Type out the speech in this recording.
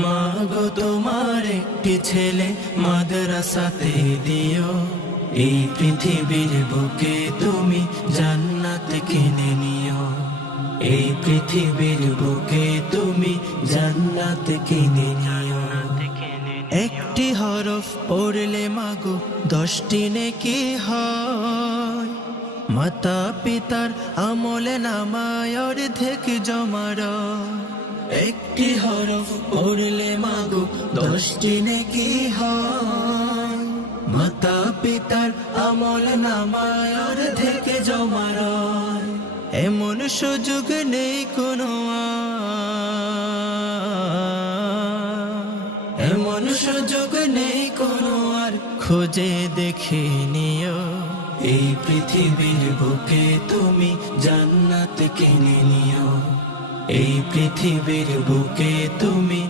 মা গো তোমার একটি ছেলে মাদ্রাসাতে দিও, এই পৃথিবীর বুকে তুমি জান্নাত কিনে নিও, এই পৃথিবীর বুকে তুমি জান্নাত কিনে নিও। একটি হরফ পড়লে মাগো 10টি নেকি হয়, মাতা পিতার আমলে নামায় অর্ধেক জমার। একটি হরফ পড়লে মাগো 10টি নেকি হয়, মাতা পিতার আমলে নামায় অর্ধেক জমার। এমন সুযোগ নেই কোনো এমন সুযোগ নেই কোনো আর, খুঁজে দেখে নিও, এই পৃথিবীর বুকে তুমি জান্নাত কিনে নিও, এই পৃথিবীর বুকে তুমি